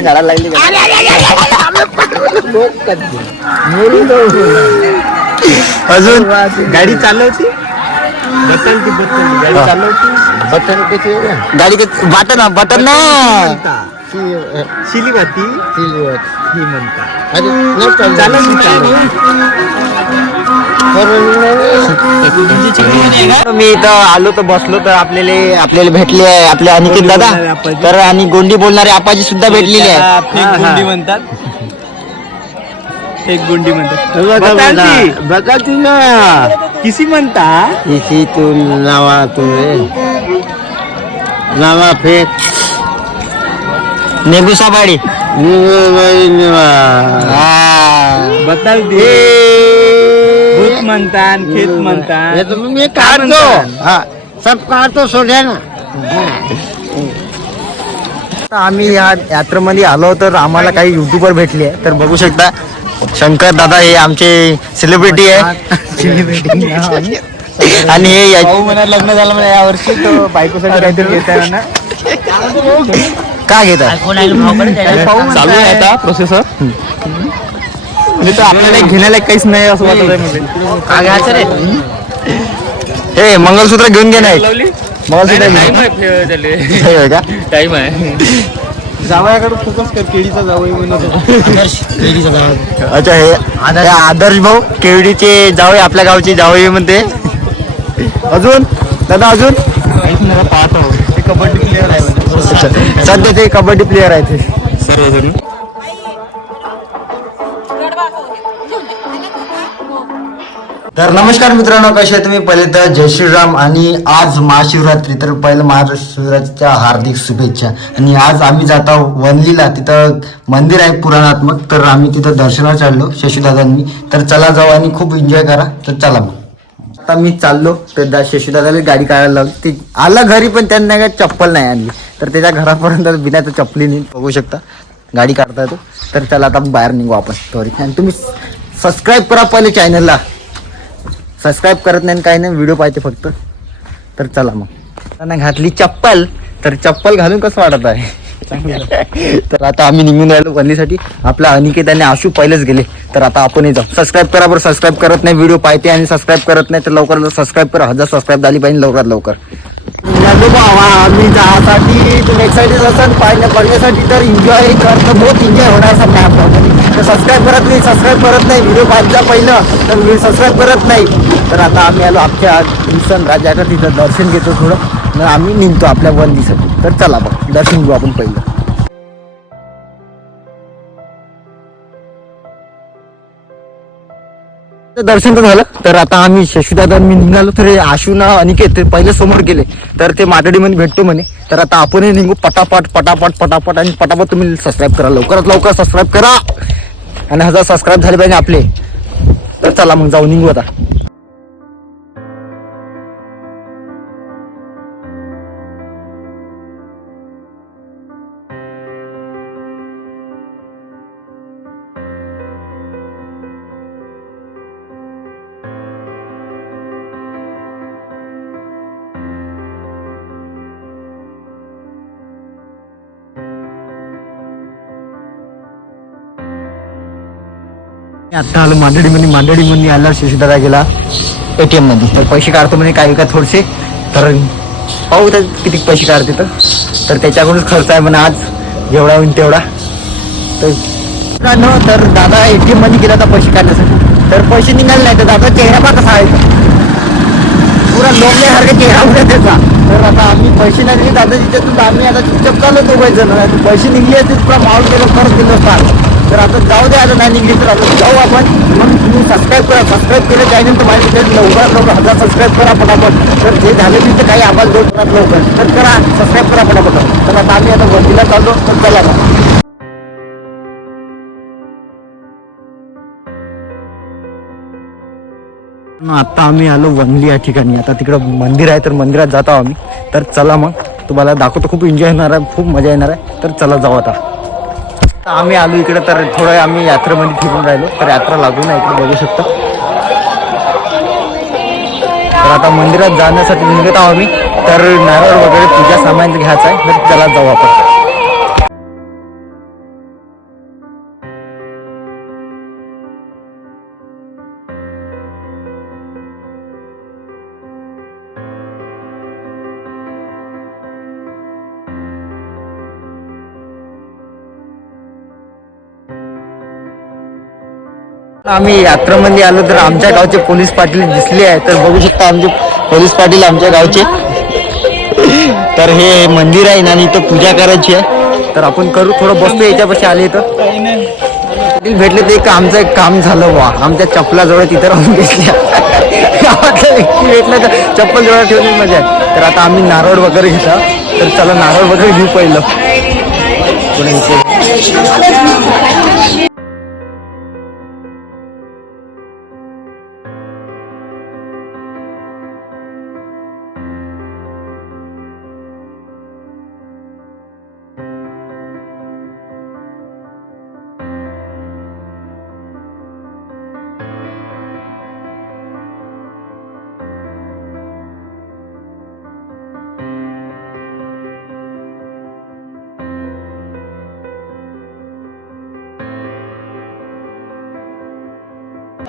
झाडाला लागली अजून? गाडी चालवती? बदलती बदलती गाडी हा. चालवती? बटन कशी गाडी बटन बटन ना? शिली वाती? ही म्हणता. मी इथं आलो तर बसलो तर आपल्याला आपल्याला भेटले आहे आपले अनिकेत दादा. तर आणि गोंडी बोलणारे आपाजी सुद्धा भेटलेले आहे. फेक गुंडी म्हणतात. गुंडी ना किसी म्हणता? इसी तू नावा तू नावा फेक नेगुसाबाडी. बदलती म्हणतात खेत म्हणतात मी? हा सब काढतो सोड्या ना. आम्ही या यात्रेमध्ये आलो तर आम्हाला काही युट्यूबर भेटले. आहे तर बघू शकता शंकर दादा हे आमचे सेलिब्रिटी आहे. आणि हे या- भाऊ म्हणा लग्न झालं म्हणा या वर्षी तो बायकोसाठी काहीतरी घेत आहे म्हणा. का घेतात चालू आहे आता प्रोसेसर म्हणजे तो आपल्याला घेण्याला काहीच नाही असं वाटत हे मंगलसूत्र घेऊन घे नाही हे का? टाइम आहे. जावयाकडे फोकस कर केळीचा जावई म्हणत होता अच्छा हे आदर्श. भाऊ केवडीचे जावई आपल्या गावचे जावई म्हणते. अजून? दादा अजून? पाहतो. ते कबड्डी प्लेअर आहे म्हणजे. सध्या ते कबड्डी प्लेअर आहे ते सर्वजण. तर नमस्कार मित्रांनो कसे आहे तुम्ही? पहिले तर जय श्रीराम आणि आज महाशिवरात्री तर पहिलं महाशिवरात्रीच्या हार्दिक शुभेच्छा. आणि आज आम्ही जात आहोत वनलीला. तिथं मंदिर आहे पुराणात्मक तर आम्ही तिथं दर्शनाला चाललो शशीदादांनी. तर चला जाऊ आणि खूप एन्जॉय करा. तर चला मग. आता मी चाललो तर दा शशीदादाला गाडी काढायला लावली. ती आलं घरी पण त्यांना काय चप्पल नाही आणली. तर त्याच्या घरापर्यंत बिना तर चप्पली नाही. बघू शकता. गाडी काढता येतो. तर चला आता बाहेर निघू आपण. त्वरित आणि तुम्ही सबस्क्राईब करा पहिले चॅनलला सबस्क्राईब करत नाही आणि काही नाही व्हिडिओ पाहते फक्त. तर चला मग. त्यांना घातली चप्पल. तर चप्पल घालून कसं वाटत आहे? तर आता आम्ही निघून राहिलो वल्लीसाठी. आपला अनिकेत आणि आशू पहिलेच गेले. तर आता आपणही जाऊ. सबस्क्राईब करा बरं. सबस्क्राईब करत नाही व्हिडिओ पाहते आणि सबस्क्राईब करत नाही तर लवकर सबस्क्राईब करा. हजार सबस्क्राईब झाली पाहिजे लवकरात लवकर. आम्ही जासाठी तुम्ही एक्सायटेड असाल पाहिजे बघण्यासाठी तर एन्जॉय करणं बहुत एन्जॉय होणार असं नाही आपल्यामध्ये. तर सबस्क्राईब करत नाही सबस्क्राईब करत नाही. व्हिडिओ पाहिजे पहिलं तर व्हिडिओ सबस्क्राईब करत नाही. तर आता आम्ही आलो आमच्या किसन राजाकडे तिथं दर्शन घेतो थोडं. मग आम्ही निघतो आपल्या वन दिसत तर चला बघ दर्शन घेऊ आपण पहिलं. दर्शन तर झालं. तर आता आम्ही शशीदादा मी निघालो तर हे आशू अनिकेत ते पहिले समोर गेले. तर ते माटडीमध्ये भेटतो म्हणे. तर आता आपणही निघू. पटापट पटापट पटापट आणि पटापट तुम्ही सबस्क्राईब करा. लवकरात लवकर सबस्क्राईब करा. आणि हजार सबस्क्राईब झाले पाहिजे आपले. तर चला मग जाऊ निघू आता. आता आलो मांडळीमध्ये मांडळीमध्ये आल्यावर शशीदादा गेला. एटीएममध्ये तर पैसे काढतो म्हणे काही का थोडेसे. तर पाहू तर किती पैसे काढते तर. तर त्याच्याकडूनच खर्च आहे म्हणे आज. जेवढा होईल तेवढा. तर न तर दादा एटीएममध्ये गेला होता पैसे काढण्यासाठी. तर पैसे निघाले नाही तर दादा चेहरा पण कसा आहे पुरा लोकल्यासारखा चेहरा होता त्याचा. तर आता आम्ही पैसे नाही दिले. दादा तिच्यातून आम्ही आता चुपचाप चालू दोघे जण पैसे निघले असते पुरा माहोल केलं परत दिलं असतं. तर आता जाऊ दे आता नाही निघली तर आता जाऊ आपण. मग तुम्ही सबस्क्राईब करा सबस्क्राईब केलं चॅनल तर माझ्या तिथे लवकरात लवकर हजार सबस्क्राईब करा पटापट. तर जे झालं तिथं काही आवाज दोन करा लवकर. तर करा सबस्क्राईब करा पटापट. तर आता आम्ही आता वरतीला चाललो तर चला मग. आता आम्ही आलो वनली या ठिकाणी. आता तिकडं मंदिर आहे तर मंदिरात जातो आम्ही. तर चला मग. तुम्हाला दाखवतो खूप एन्जॉय येणार आहे खूप मजा येणार आहे. तर चला जाऊ आता. आम्ही आलो इकडे तर थोडं आम्ही यात्रेमध्ये फिरून राहिलो. तर यात्रा लागून आहे इकडे बघू शकतो. तर आता मंदिरात जाण्यासाठी निघत आहो आम्ही. तर नारळ वगैरे पूजा सामान घ्यायचं आहे तर त्याला जाऊ आपण. आम्ही यात्रामध्ये आलो तर आमच्या गावचे पोलीस पाटील दिसले आहे तर बघू शकता आमचे पोलीस पाटील आमच्या गावचे. तर हे मंदिर आहे ना आणि इथं पूजा करायची आहे. तर आपण करू थोडं बसतो याच्यापाशी आले इथं पाटील भेटले तर एक आमचं एक काम झालं बा आमच्या चपलाजवळ तिथं राहून घेतल्या गावातला व्यक्ती भेटला तर चप्पल जवळ ठेवली मजा आहे. तर आता आम्ही नारळ वगैरे घेता तर चला नारळ वगैरे घेऊ पहिलं.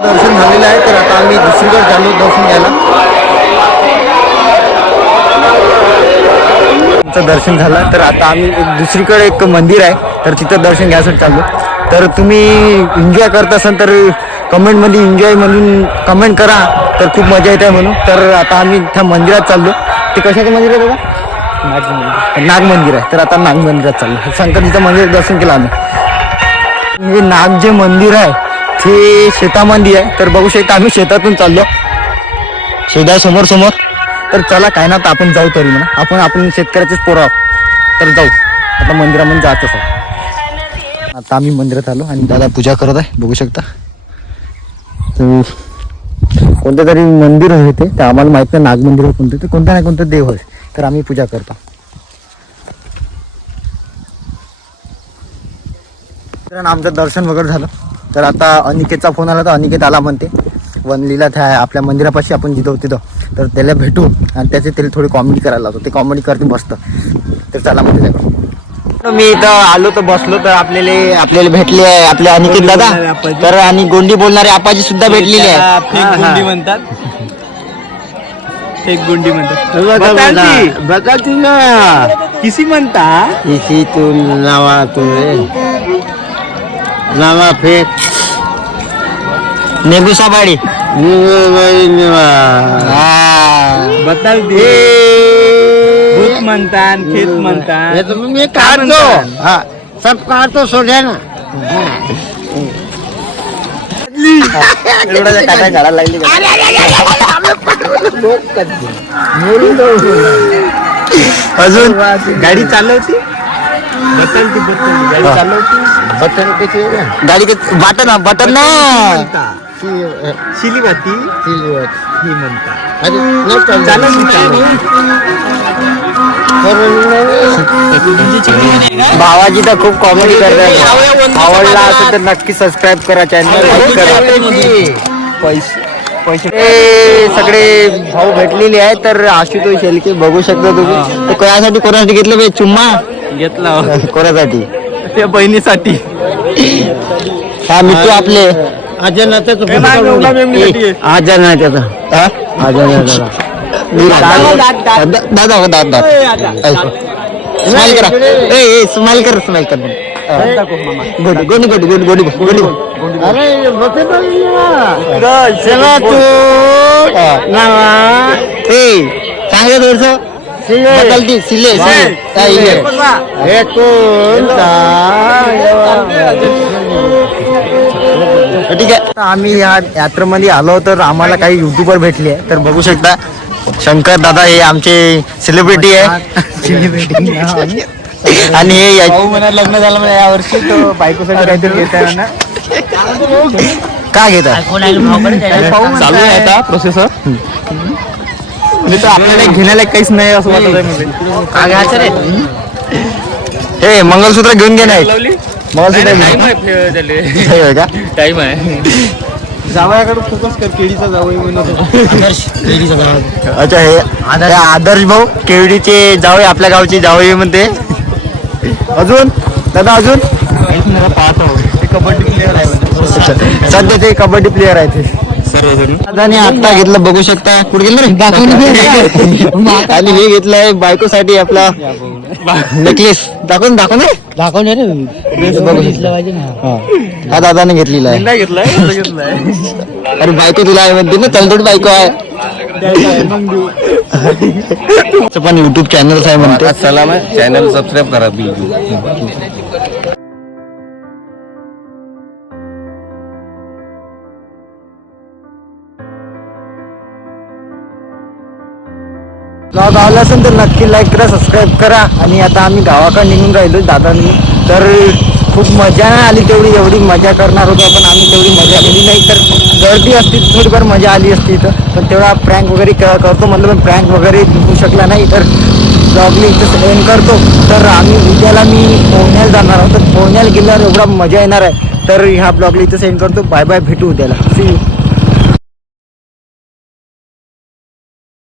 दर्शन झालेलं आहे तर आता आम्ही दुसरीकडे चालू दर्शन घ्यायला. आमचं दर्शन झालं तर आता आम्ही दुसरीकडे एक मंदिर आहे तर तिथं दर्शन घ्यायसाठी चाललो. तर तुम्ही एन्जॉय करत असाल तर कमेंटमध्ये एन्जॉय म्हणून कमेंट करा तर खूप मजा येत आहे म्हणून. तर आता आम्ही त्या मंदिरात चाललो. ते कशाचं मंदिर आहे बघा? नाग मंदिर आहे. तर आता नाग मंदिरात चाललो. शंकरजीचं मंदिर दर्शन केलं आम्ही. नाग जे मंदिर आहे हे शेतामध्ये आहे. तर बघू शकता आम्ही शेतातून चाललो. शेता समोर समोर. तर चला काय ना तर आपण जाऊ तरी म्हणा. आपण आपण शेतकऱ्याचेच पोरं आहोत. तर जाऊ. आता मंदिरामध्ये जात असं. आता आम्ही मंदिरात आलो आणि दादा पूजा करत आहे. बघू शकता. तर कोणतं तरी मंदिर आहे ते. तर आम्हाला माहीत नाही नाग मंदिर कोणतं ते. कोणतं ना कोणतं देव आहे. तर आम्ही पूजा करतो. तर आमचं दर्शन वगैरे झालं. तर आता अनिकेतचा फोन आला तर अनिकेत आला म्हणते. वनलीला त्या आपल्या मंदिरापाशी आपण जिथं होतो तिथं. तर त्याला भेटू आणि त्याचे त्याला थोडी कॉमेडी करायला लावतो. ते कॉमेडी करते मस्त. तर चला म्हणते त्याकडे मी इथं आलो तर बसलो तर आपल्याला आपल्याला भेटले आहे आपले अनिकेत दादा. तर आणि गोंडी बोलणारे आपाजी सुद्धा भेटलेले आहे म्हणतात. फेक गुंडी म्हणतात. किसी म्हणता? इसी तू नावा तुझे नावा फेक नेबू साबाडी। बताल भूत म्हणतात खेत म्हणतात मी काढतो. हा सब काढतो सोड्या ना। एवढ्या काटा काढायला लागली अजून? गाडी चालवती? बदलती बदलती गाडी हा. चालवती? बटन कशी गाडी बटन बटन ना. शिली बाती ही म्हणतात भावाजी तर खूप कॉमेडी करतात. आवडला असेल तर नक्की सबस्क्राईब करा चॅनल पैसे पैसे हे सगळे भाऊ भेटलेले आहे तर आशुतोष शेलके बघू शकता तुम्ही. कोणासाठी कोणासाठी घेतलं चुम्मा? घेतला. कोणासाठी? त्या बहिणीसाठी. हा मिठू आपले. आजा नाही त्याचा. आजा नाही त्याचा. दादा हो दादा. स्माइल करा. ए ए स्माइल कर स्माइल कर. गोडी गोडी गोडी गोडी गोडी गोडी ए सांगा थोडस बदलती सिले सिले. हे ठीक आहे. आम्ही या यात्रेमध्ये आलो तर आम्हाला काही युट्यूबर भेटले. आहे तर बघू शकता शंकर दादा हे आमचे सेलिब्रिटी आहे. सेलिब्रिटी आणि हे या- लग्न झालं म्हणा यावर्षी तो बायकोसाठी काहीतरी घेत ना का घेतात? चालू आहे आता प्रोसेसर म्हणजे तो आपल्याला घेण्याला काहीच नाही असं वाटत आहे मला. हे मंगलसूत्र घेऊन घे नाही लावली? मंगलसूत्र टाइम घेऊन आहे त्याले हे होय का? टाइम आहे. जावयाकडे फोकस कर केळीचा जावई म्हणत अच्छा हे आदर्श. भाऊ केवडीचे जावई आपल्या गावचे जावई म्हणते. अजून? दादा अजून? पाहतो. कबड्डी प्लेअर आहे. सध्या ते कबड्डी प्लेअर आहे ते. दादाने आता घेतलं बघू शकता. कुठे गेलं रे? आणि हे घेतलंय बायकोसाठी आपला नेकलेस दाखवून दाखव ना दाखवून रे. बघू शकता. हा. हा दादाने घेतलेला आहे. अरे बायको तुला आहे म्हणते ना तलतोड बायको आहे. पण युट्यूब चॅनल आहे म्हणते. सलाम आहे. चॅनल सबस्क्राईब करा बिलकुल. गाव गावला असेल तर नक्की लाईक करा सबस्क्राईब करा. आणि आता आम्ही गावाकडे निघून राहिलो दादांनी. तर खूप मजा नाही आली तेवढी एवढी मजा करणार होतो पण आम्ही तेवढी मजा केली नाही. तर गर्दी असती थोडीफार मजा आली असती इथं. पण तेवढा प्रँक वगैरे क- करतो म्हटलं पण प्रँक वगैरे होऊ शकला नाही. तर ब्लॉगली इथं एंड करतो. तर आम्ही उद्याला मी पोहण्याला जाणार आहोत. तर पोहण्याला गेल्यावर एवढा मजा येणार आहे. तर ह्या ब्लॉगला इथं सेंड करतो. बाय बाय भेटू उद्याला. C you